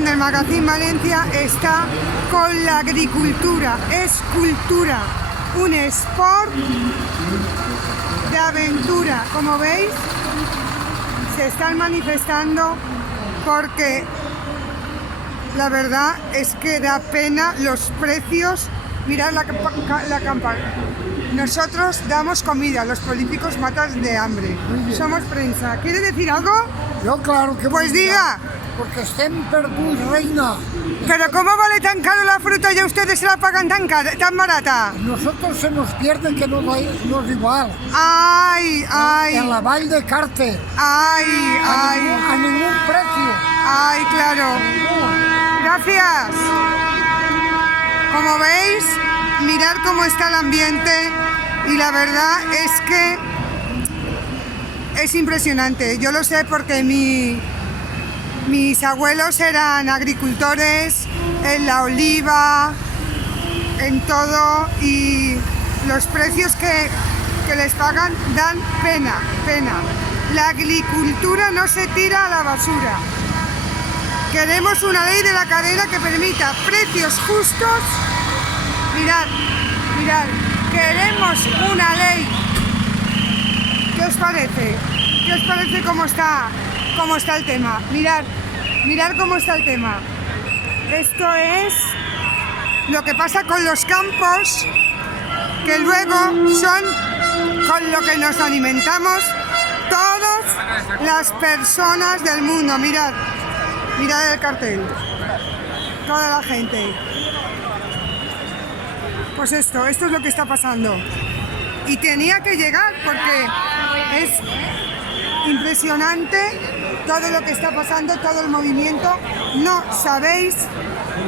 stand del Magazine Valencia está con la agricultura. Es cultura, un sport de aventura. Como veis, se están manifestando porque la verdad es que da pena los precios. Mirad la campana. Nosotros damos comida, los políticos matan de hambre. Somos prensa. ¿Quiere decir algo? Yo claro que Pues diga. Porque estem perduts, reina. Pero ¿cómo vale tan caro la fruta y ustedes se la pagan tan barata? Nosotros se nos pierde que no es igual. Ay, ay. En la Vall de Càrter. Ay, ay. A ningún precio. Ay, claro. Gracias. Como veis, mirad cómo está el ambiente y la verdad es que es impresionante. Yo lo sé porque mis abuelos eran agricultores en la oliva, en todo, y los precios que les pagan dan pena. La agricultura no se tira a la basura. Queremos una ley de la cadena que permita precios justos. Mirad, queremos una ley. ¿Qué os parece? ¿Qué os parece cómo está el tema? Mirad cómo está el tema. Esto es lo que pasa con los campos, que luego son con lo que nos alimentamos todas las personas del mundo. Mirad el cartel, toda la gente. Pues esto es lo que está pasando. Y tenía que llegar porque es impresionante todo lo que está pasando, todo el movimiento. No sabéis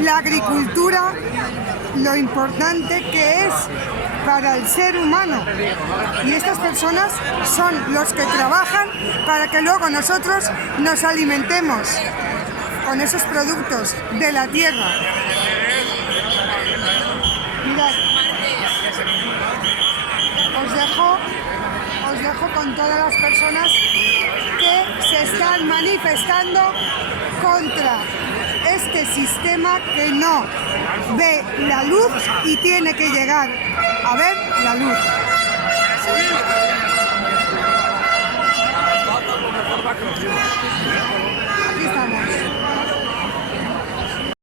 la agricultura, lo importante que es para el ser humano. Y estas personas son los que trabajan para que luego nosotros nos alimentemos con esos productos de la tierra. Mirad, os dejo con todas las personas que se están manifestando contra este sistema que no ve la luz y tiene que llegar a ver la luz. Aquí estamos.